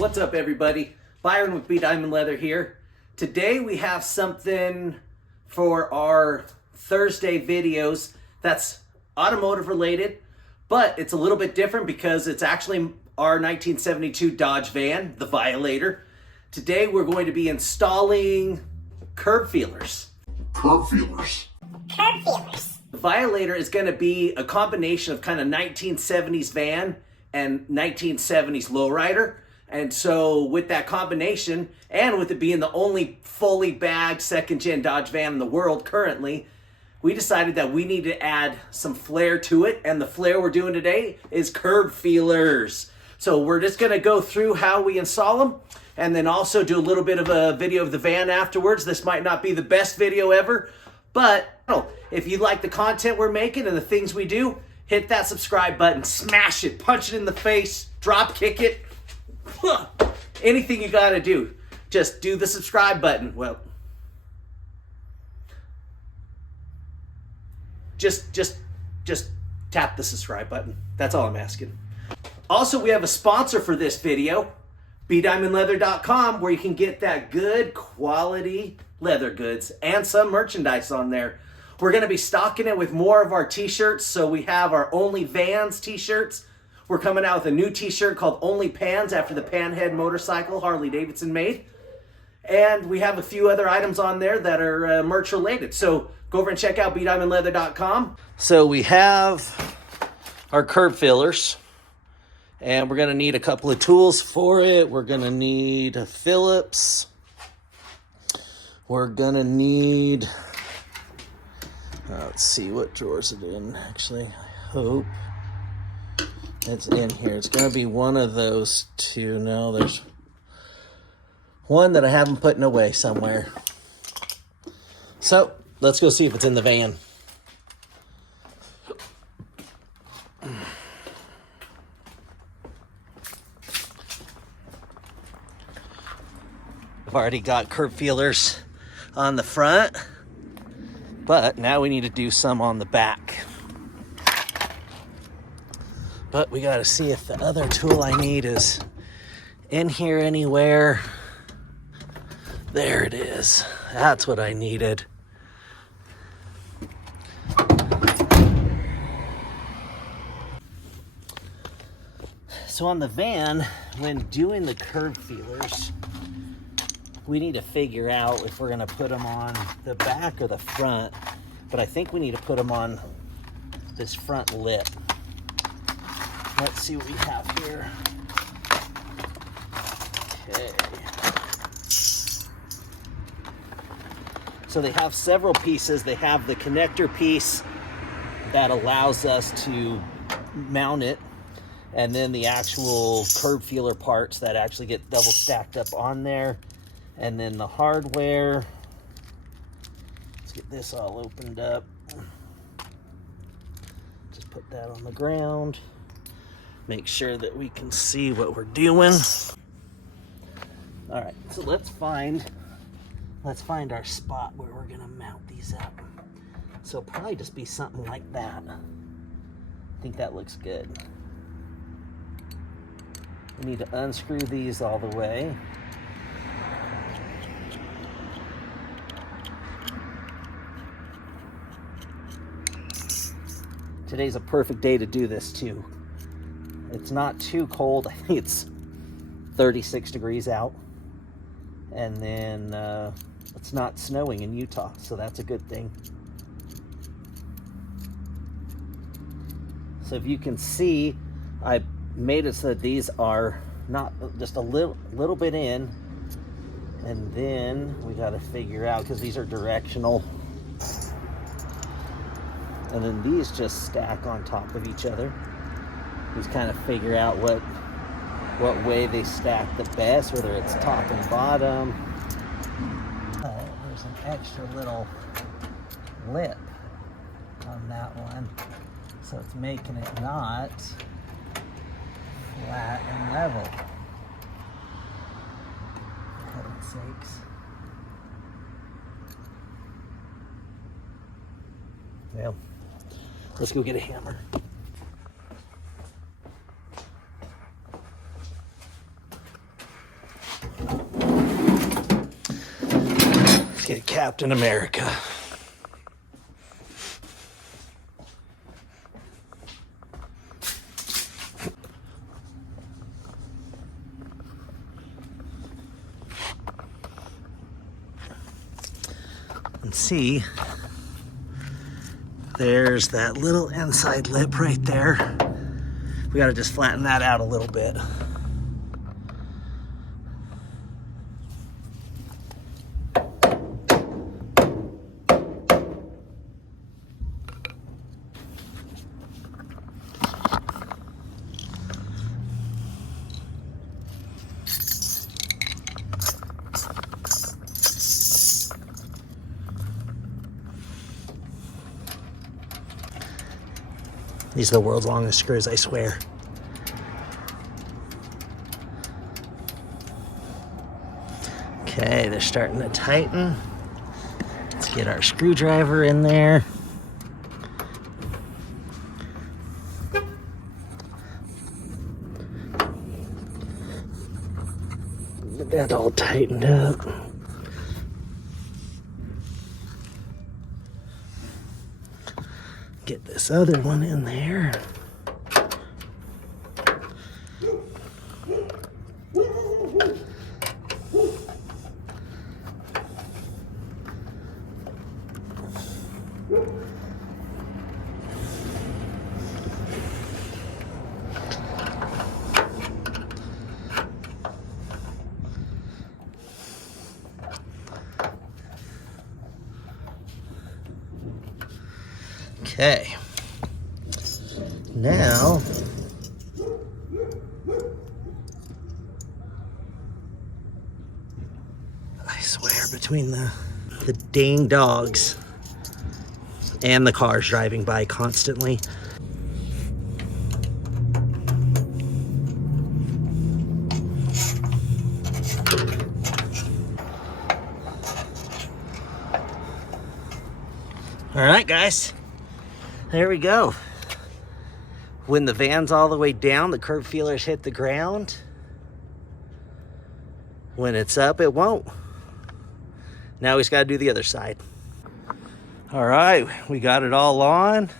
What's up, everybody? Byron with 𝐵 Leather here. Today we have something for our Thursday videos that's automotive related, but it's a little bit different because it's actually our 1972 Dodge van, the Violator. Today we're going to be installing curb feelers. The Violator is going to be a combination of kind of 1970s van and 1970s lowrider. And so with that combination, and with it being the only fully bagged second-gen Dodge van in the world currently, we decided that we need to add some flair to it. And the flair we're doing today is curb feelers. So we're just going to go through how we install them and then also do a little bit of a video of the van afterwards. This might not be the best video ever, but if you like the content we're making and the things we do, hit that subscribe button, smash it, punch it in the face, drop kick it. Anything you gotta do, just do the subscribe button. Well, just tap the subscribe button. That's all I'm asking. Also, we have a sponsor for this video, 𝐵𝐷iamondleather.com, where you can get that good quality leather goods and some merchandise on there. We're gonna be stocking it with more of our t-shirts. So we have our Only Vans t-shirts. We're coming out with a new t-shirt called Only Pans after the Panhead motorcycle Harley-Davidson made. And we have a few other items on there that are merch related. So go over and check out 𝐵𝐷iamondleather.com. So we have our curb fillers. And we're going to need a couple of tools for it. We're going to need a Phillips. We're going to need... let's see, what drawer is it in, actually? I hope it's in here. It's going to be one of those two. No, there's one that I haven't put away somewhere. So, let's go see if it's in the van. I've already got curb feelers on the front, but now we need to do some on the back. But we gotta see if the other tool I need is in here anywhere. There it is. That's what I needed. So on the van, when doing the curb feelers, we need to figure out if we're gonna put them on the back or the front. But I think we need to put them on this front lip. Let's see what we have here. Okay. So they have several pieces. They have the connector piece that allows us to mount it, and then the actual curb feeler parts that actually get double stacked up on there, and then the hardware. Let's get this all opened up. Just put that on the ground. Make sure that we can see what we're doing. All right, so let's find our spot where we're gonna mount these up. So it'll probably just be something like that. I think that looks good. We need to unscrew these all the way. Today's a perfect day to do this too. It's not too cold. I think it's 36 degrees out. And then it's not snowing in Utah, so that's a good thing. So if you can see, I made it so that these are not just a little bit in, and then we got to figure out, because these are directional, and then these just stack on top of each other. Just kind of figure out what way they stack the best, whether it's top and bottom. There's an extra little lip on that one, so it's making it not flat and level. For heaven's sakes. Well, let's go get a hammer. Let's get Captain America. And see, there's that little inside lip right there. We got to just flatten that out a little bit. These are the world's longest screws, I swear. Okay, they're starting to tighten. Let's get our screwdriver in there. Get that all tightened up. Get this other one in there. Okay, now I swear between the dang dogs and the cars driving by constantly. All right, guys. There we go. When the van's all the way down, the curb feelers hit the ground. When it's up, it won't. Now we just gotta do the other side. All right, we got it all on.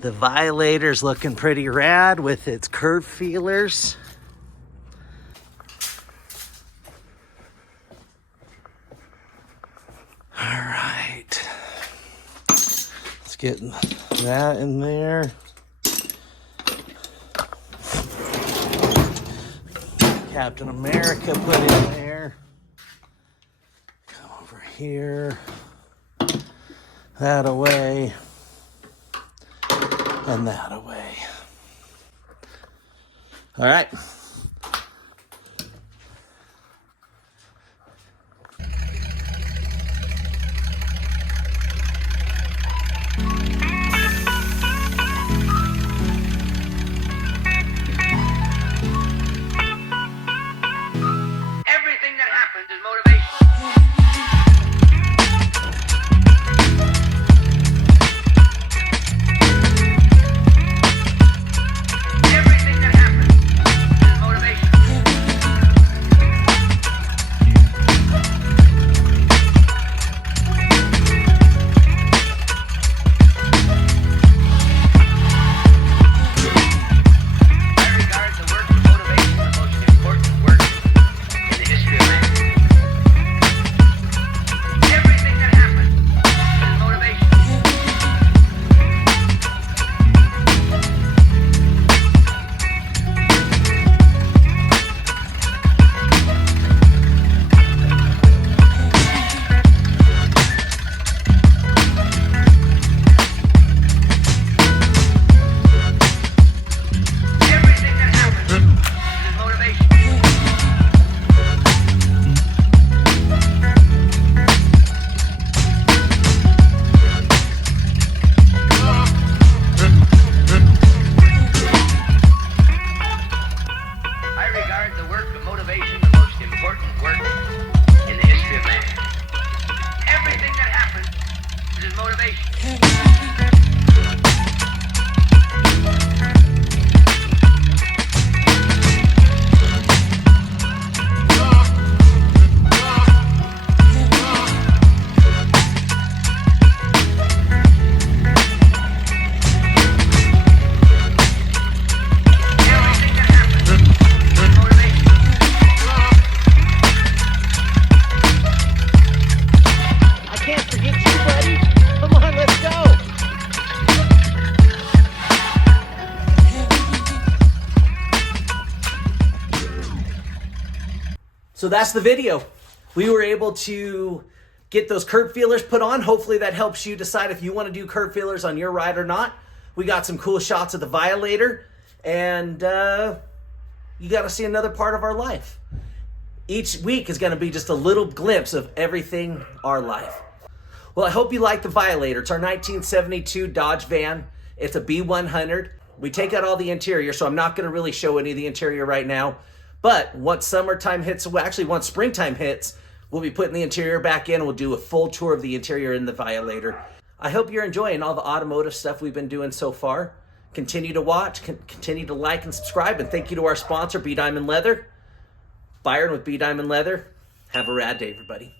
The violator's looking pretty rad with its curb feelers. All right. Let's get that in there. Captain America put in there. Come over here. That away. And that away. All right. So that's the video. We were able to get those curb feelers put on. Hopefully that helps you decide if you want to do curb feelers on your ride or not. We got some cool shots of the Violator, and you got to see another part of our life. Each week is going to be just a little glimpse of everything our life. Well, I hope you like the Violator. It's our 1972 Dodge van. It's a B100. We take out all the interior, so I'm not going to really show any of the interior right now. But once summertime hits, well, actually once springtime hits, we'll be putting the interior back in. We'll do a full tour of the interior in the Violator. I hope you're enjoying all the automotive stuff we've been doing so far. Continue to watch, continue to like and subscribe, and thank you to our sponsor, B Diamond Leather. Byron with B Diamond Leather. Have a rad day, everybody.